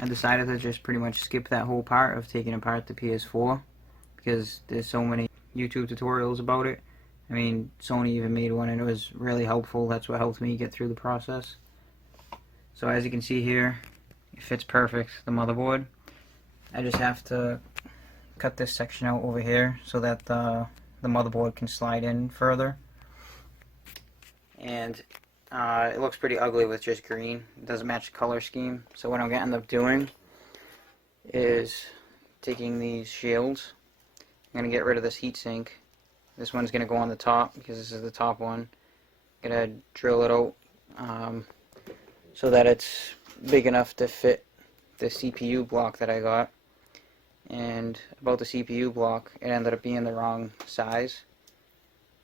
I decided to just pretty much skip that whole part of taking apart the PS4 because there's so many YouTube tutorials about it. I mean, Sony even made one and it was really helpful. That's what helped me get through the process. So as you can see here, it fits perfect, the motherboard. I just have to cut this section out over here so that the motherboard can slide in further. And it looks pretty ugly with just green. It doesn't match the color scheme. So what I'm going to end up doing is taking these shields. I'm going to get rid of this heatsink. This one's going to go on the top because this is the top one. I'm going to drill it out so that it's big enough to fit the CPU block that I got. And about the CPU block, it ended up being the wrong size.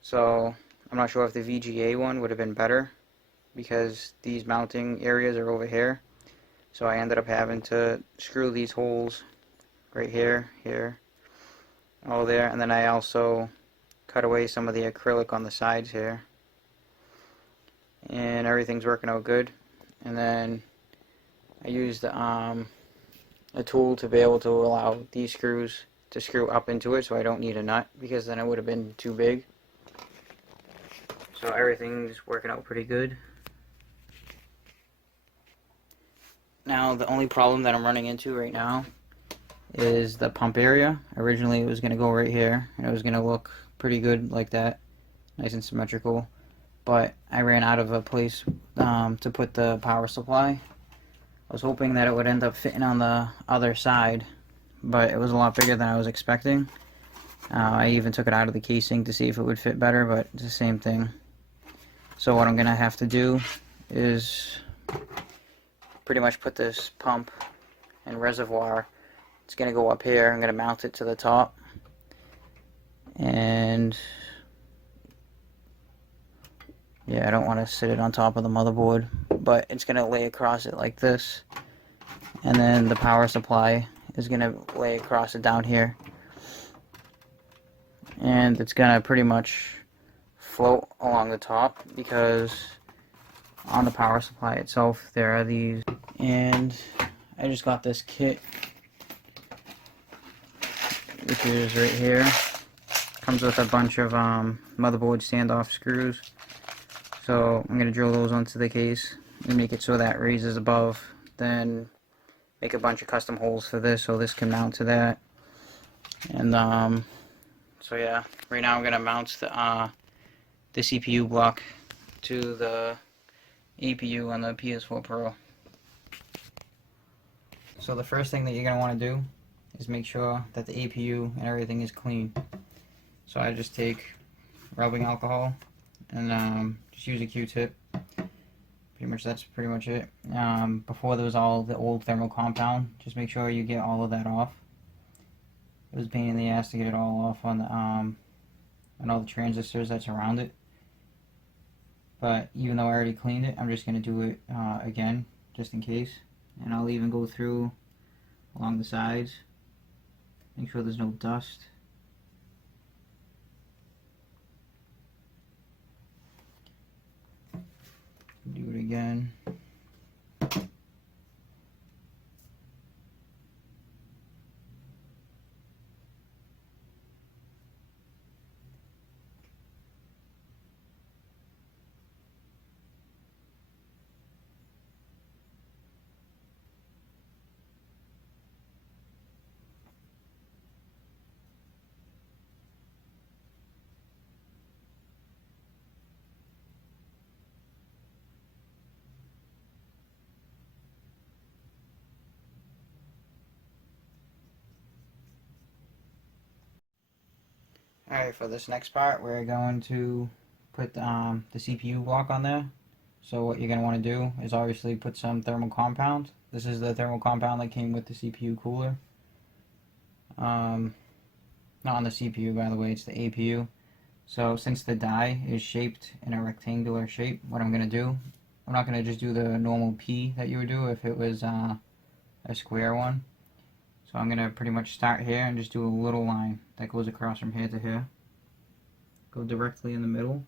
So I'm not sure if the VGA one would have been better because these mounting areas are over here. So I ended up having to screw these holes right here, here, all there, and then I also cut away some of the acrylic on the sides here. And everything's working out good. And then I used a tool to be able to allow these screws to screw up into it so I don't need a nut because then it would have been too big. So everything's working out pretty good. Now the only problem that I'm running into right now is the pump area. Originally it was going to go right here and it was going to look pretty good like that, nice and symmetrical, but I ran out of a place to put the power supply. I was hoping that it would end up fitting on the other side, but it was a lot bigger than I was expecting. I even took it out of the casing to see if it would fit better, but it's the same thing. So what I'm going to have to do is pretty much put this pump and reservoir, it's going to go up here. I'm going to mount it to the top. And yeah, I don't want to sit it on top of the motherboard, but it's going to lay across it like this. And then the power supply is going to lay across it down here. And it's going to pretty much float along the top because on the power supply itself there are these. And I just got this kit, which is right here. Comes with a bunch of motherboard standoff screws. So I'm going to drill those onto the case and make it so that raises above. Then make a bunch of custom holes for this so this can mount to that. And so yeah, right now I'm going to mount the CPU block to the APU on the PS4 Pro. So the first thing that you're going to want to do is make sure that the APU and everything is clean. So I just take rubbing alcohol and just use a Q-tip. That's pretty much it. Before there was all the old thermal compound, just make sure you get all of that off. It was a pain in the ass to get it all off on the and all the transistors that surround it. But even though I already cleaned it, I'm just going to do it again, just in case. And I'll even go through along the sides, make sure there's no dust. Do it again. Alright, for this next part, we're going to put the CPU block on there. So what you're going to want to do is obviously put some thermal compound. This is the thermal compound that came with the CPU cooler. Not on the CPU, by the way, it's the APU. So since the die is shaped in a rectangular shape, what I'm going to do, I'm not going to just do the normal P that you would do if it was a square one. So I'm going to pretty much start here and just do a little line that goes across from here to here. Go directly in the middle.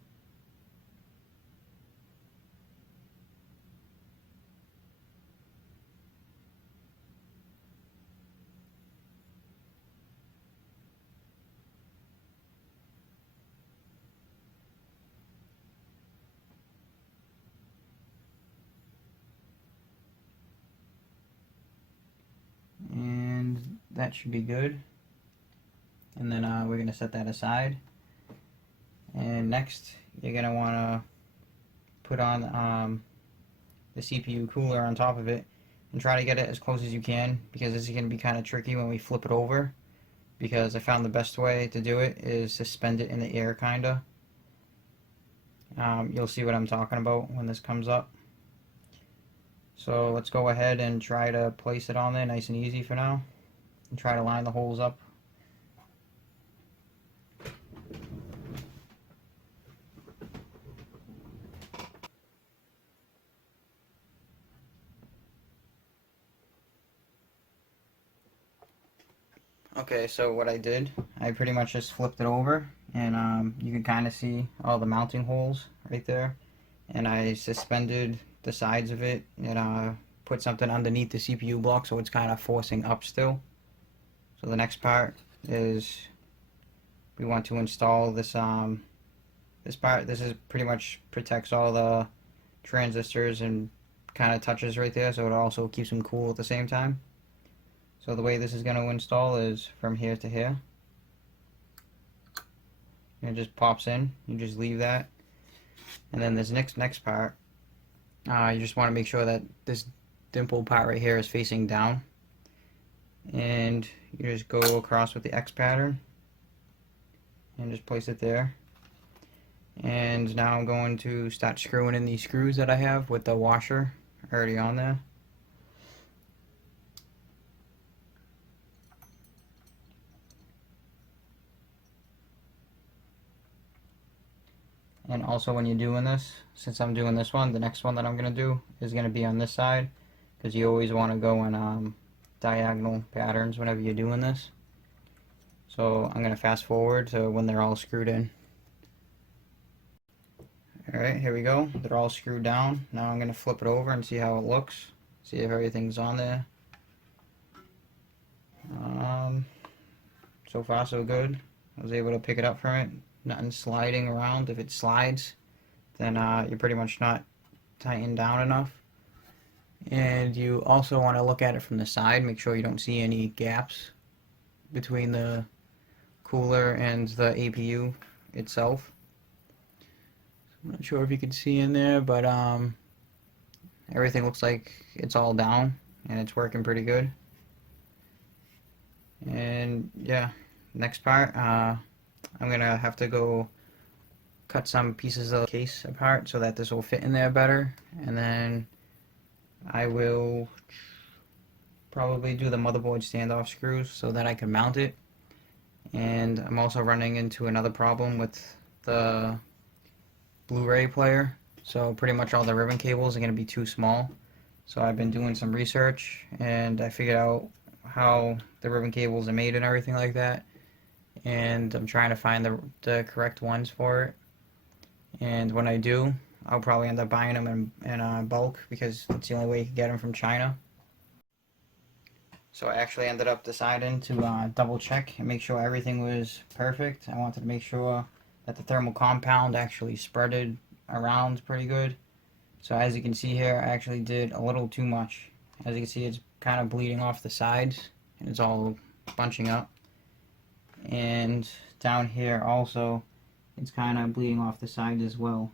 that should be good. And then we're going to set that aside. And next, you're going to want to put on the CPU cooler on top of it and try to get it as close as you can, because this is going to be kind of tricky when we flip it over, because I found the best way to do it is suspend it in the air, kinda. You'll see what I'm talking about when this comes up. So let's go ahead and try to place it on there nice and easy for now, and try to line the holes up. Okay, so what I did, I pretty much just flipped it over, and you can kind of see all the mounting holes right there. And I suspended the sides of it and put something underneath the CPU block so it's kind of forcing up still. So the next part is we want to install this this part. This is pretty much protects all the transistors and kind of touches right there, so it also keeps them cool at the same time. So the way this is going to install is from here to here. And it just pops in. You just leave that. And then this next part, you just want to make sure that this dimple part right here is facing down. And you just go across with the X pattern and just place it there. And now I'm going to start screwing in these screws that I have with the washer already on there. And also when you're doing this, since I'm doing this one, the next one that I'm going to do is going to be on this side, because you always want to go in diagonal patterns whenever you're doing this. So I'm going to fast forward to when they're all screwed in. Alright, here we go. They're all screwed down. Now I'm going to flip it over and see how it looks. See if everything's on there. So far so good. I was able to pick it up from it. Nothing sliding around. If it slides, then you're pretty much not tightened down enough. And you also want to look at it from the side, make sure you don't see any gaps between the cooler and the APU itself. I'm not sure if you can see in there, but everything looks like it's all down and it's working pretty good. And yeah, next part, I'm gonna have to go cut some pieces of the case apart so that this will fit in there better, and then I will probably do the motherboard standoff screws so that I can mount it. And I'm also running into another problem with the Blu-ray player, so pretty much all the ribbon cables are going to be too small. So I've been doing some research and I figured out how the ribbon cables are made and everything like that, and I'm trying to find the correct ones for it. And when I do, I'll probably end up buying them in bulk, because it's the only way you can get them from China. So I actually ended up deciding to double check and make sure everything was perfect. I wanted to make sure that the thermal compound actually spreaded around pretty good. So as you can see here, I actually did a little too much. As you can see, it's kind of bleeding off the sides and it's all bunching up. And down here also, it's kind of bleeding off the sides as well.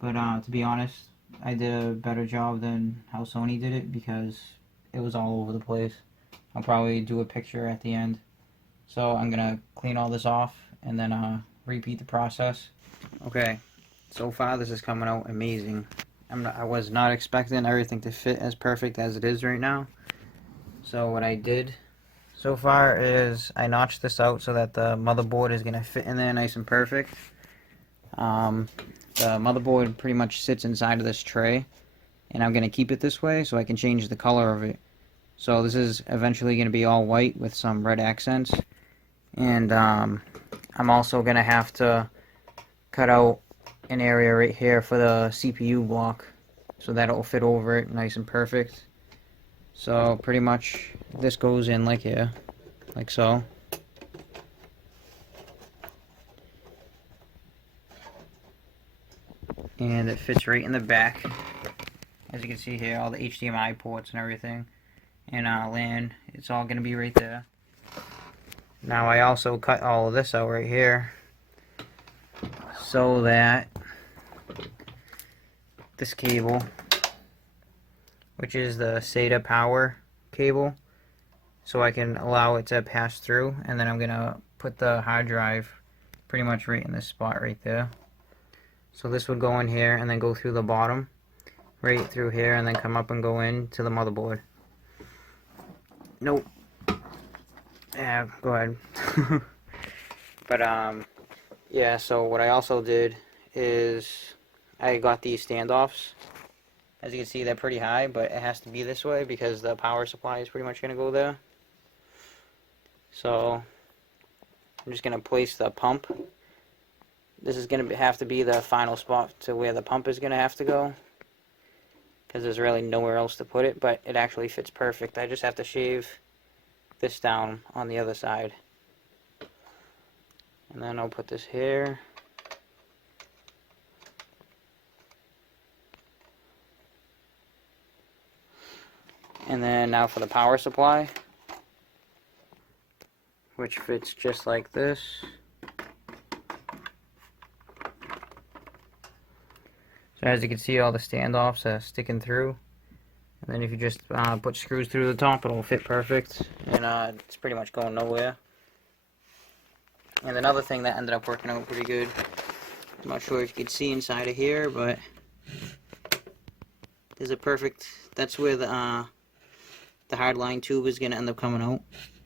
But to be honest, I did a better job than how Sony did it, because it was all over the place. I'll probably do a picture at the end. So I'm gonna clean all this off and then repeat the process. Okay, so far this is coming out amazing. I was not expecting everything to fit as perfect as it is right now. So what I did so far is I notched this out so that the motherboard is gonna fit in there nice and perfect. The motherboard pretty much sits inside of this tray, and I'm going to keep it this way so I can change the color of it. So this is eventually going to be all white with some red accents, and I'm also going to have to cut out an area right here for the CPU block so that it will fit over it nice and perfect. So pretty much this goes in like here, like so. And it fits right in the back. As you can see here, all the HDMI ports and everything. and Lian. It's all going to be right there. Now I also cut all of this out right here so that this cable, which is the SATA power cable, so I can allow it to pass through, and then I'm going to put the hard drive pretty much right in this spot right there. So this would go in here and then go through the bottom, right through here, and then come up and go into the motherboard. Nope. Yeah, go ahead. But yeah, so what I also did is I got these standoffs. As you can see, they're pretty high, but it has to be this way because the power supply is pretty much going to go there. So I'm just going to place the pump. This is going to have to be the final spot to where the pump is going to have to go, because there's really nowhere else to put it, but it actually fits perfect. I just have to shave this down on the other side. And then I'll put this here. And then now for the power supply, which fits just like this. So as you can see, all the standoffs are sticking through. And then if you just put screws through the top, it'll fit perfect. And it's pretty much going nowhere. And another thing that ended up working out pretty good, I'm not sure if you can see inside of here, but there's a perfect, that's where the hardline tube is going to end up coming out.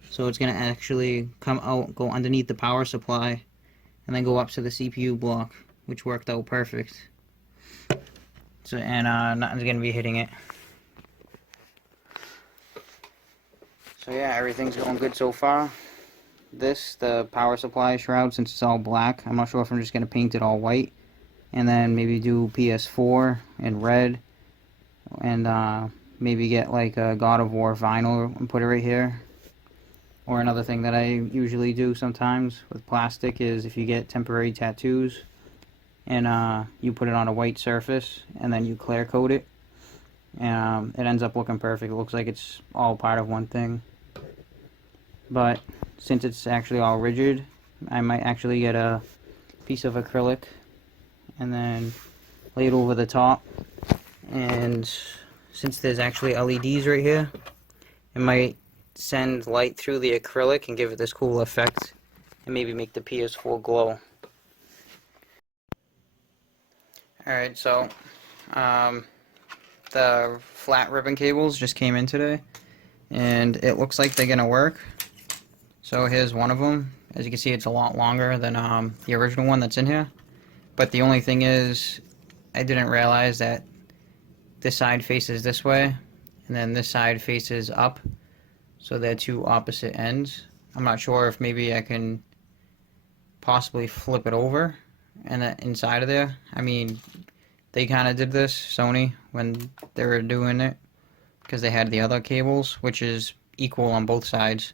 So it's going to actually come out, go underneath the power supply, and then go up to the CPU block, which worked out perfect. So, and nothing's going to be hitting it. So yeah, everything's going good so far. This, the power supply shroud, since it's all black, I'm not sure if I'm just going to paint it all white, and then maybe do Ps4 in red, and maybe get like a God of War vinyl and put it right here. Or another thing that I usually do sometimes with plastic is if you get temporary tattoos and you put it on a white surface and then you clear coat it, it ends up looking perfect. It looks like it's all part of one thing. But since it's actually all rigid, I might actually get a piece of acrylic and then lay it over the top. And since there's actually LEDs right here, it might send light through the acrylic and give it this cool effect and maybe make the Ps4 glow. Alright, so the flat ribbon cables just came in today and it looks like they're gonna work. So here's one of them. As you can see, it's a lot longer than the original one that's in here, but the only thing is I didn't realize that this side faces this way and then this side faces up, so they're two opposite ends. I'm not sure if maybe I can possibly flip it over and inside of there. I mean, they kind of did this, Sony, when they were doing it, because they had the other cables, which is equal on both sides.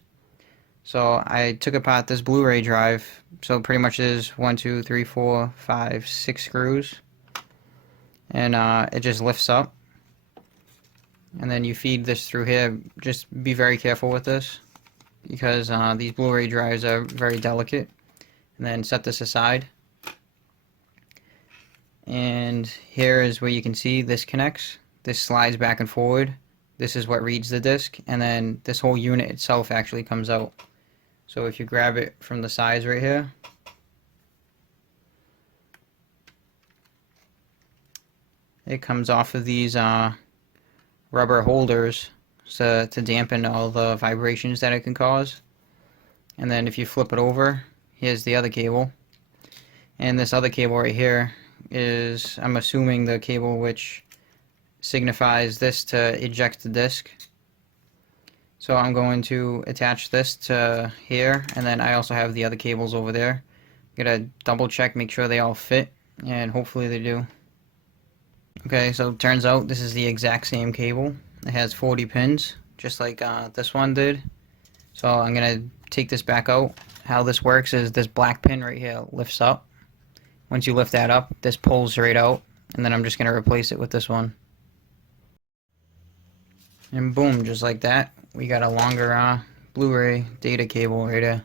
So I took apart this Blu-ray drive, so pretty much is 1, 2, 3, 4, 5, 6 screws, and it just lifts up, and then you feed this through here. Just be very careful with this, because these Blu-ray drives are very delicate. And then set this aside, and here is where you can see this connects. This slides back and forward. This is what reads the disc, and then this whole unit itself actually comes out. So if you grab it from the sides right here, it comes off of these rubber holders, so to dampen all the vibrations that it can cause. And then if you flip it over, here's the other cable, and this other cable right here is, I'm assuming, the cable which signifies this to eject the disc. So I'm going to attach this to here, and then I also have the other cables over there. I'm gonna double check, make sure they all fit, and hopefully they do. Okay, so it turns out this is the exact same cable. It has 40 pins, just like this one did. So I'm gonna take this back out. How this works is this black pin right here lifts up. Once you lift that up, this pulls right out, and then I'm just gonna replace it with this one. And boom, just like that, we got a longer Blu-ray data cable right here.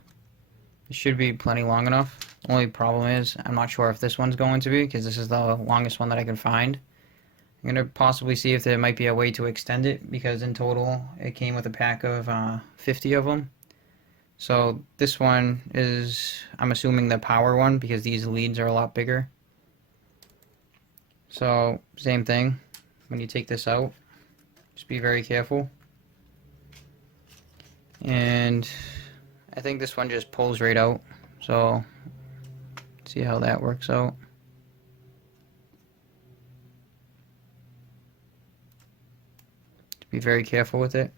It should be plenty long enough. Only problem is I'm not sure if this one's going to be, because this is the longest one that I can find. I'm going to possibly see if there might be a way to extend it, because in total it came with a pack of 50 of them. So this one is, I'm assuming, the power one, because these leads are a lot bigger. So same thing, when you take this out, just be very careful. And I think this one just pulls right out, so see how that works out. Be very careful with it.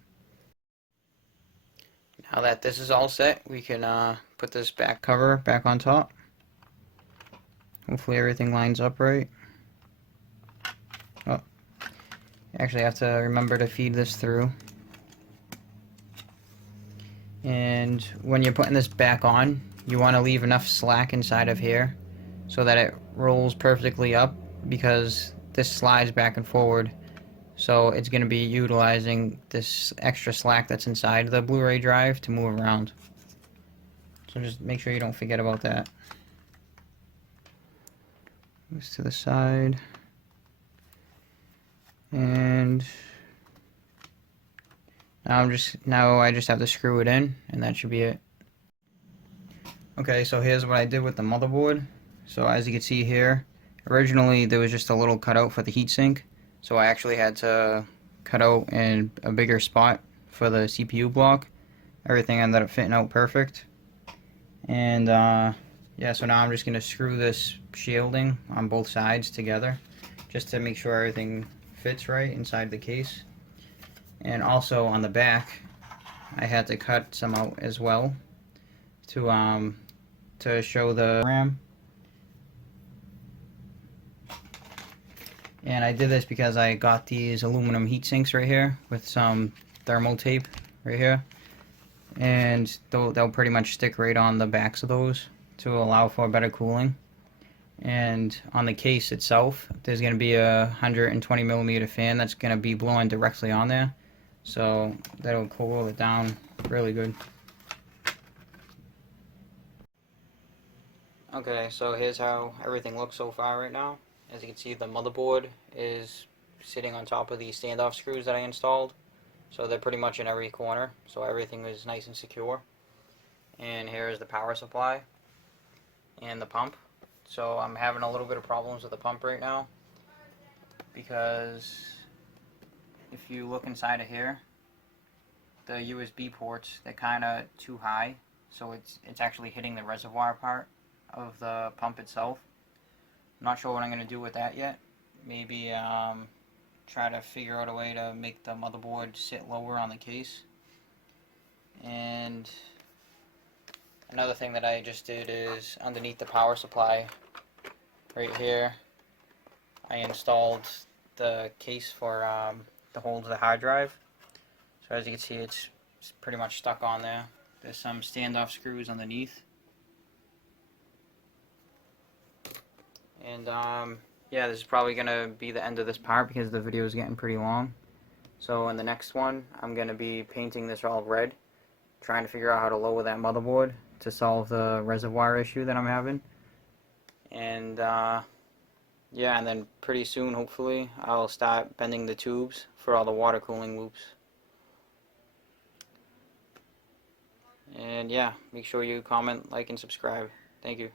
Now that this is all set, we can put this back cover back on top. Hopefully everything lines up right. Oh, actually I have to remember to feed this through. And when you're putting this back on, you want to leave enough slack inside of here so that it rolls perfectly up, because this slides back and forward. So it's going to be utilizing this extra slack that's inside the Blu-ray drive to move around. So just make sure you don't forget about that. This to the side. And now I just have to screw it in, and that should be it. Okay, so here's what I did with the motherboard. So as you can see here, originally there was just a little cutout for the heatsink. So I actually had to cut out in a bigger spot for the CPU block. Everything ended up fitting out perfect. And yeah, so now I'm just going to screw this shielding on both sides together, just to make sure everything fits right inside the case. And also on the back, I had to cut some out as well to show the RAM. And I did this because I got these aluminum heat sinks right here with some thermal tape right here, and they'll pretty much stick right on the backs of those to allow for better cooling. And on the case itself, there's going to be a 120 millimeter fan that's going to be blowing directly on there, so that'll cool it down really good. Okay, so here's how everything looks so far right now. As you can see, the motherboard is sitting on top of the standoff screws that I installed. So they're pretty much in every corner, so everything is nice and secure. And here is the power supply and the pump. So I'm having a little bit of problems with the pump right now, because if you look inside of here, the USB ports, they're kind of too high, so it's actually hitting the reservoir part of the pump itself. I'm not sure what I'm going to do with that yet. Maybe try to figure out a way to make the motherboard sit lower on the case. And another thing that I just did is underneath the power supply right here, I installed the case for to hold the hard drive. So as you can see, it's pretty much stuck on there. There's some standoff screws underneath. And yeah, this is probably going to be the end of this part, because the video is getting pretty long. So in the next one, I'm going to be painting this all red, trying to figure out how to lower that motherboard to solve the reservoir issue that I'm having. And yeah, and then pretty soon, hopefully, I'll start bending the tubes for all the water cooling loops. And yeah, make sure you comment, like, and subscribe. Thank you.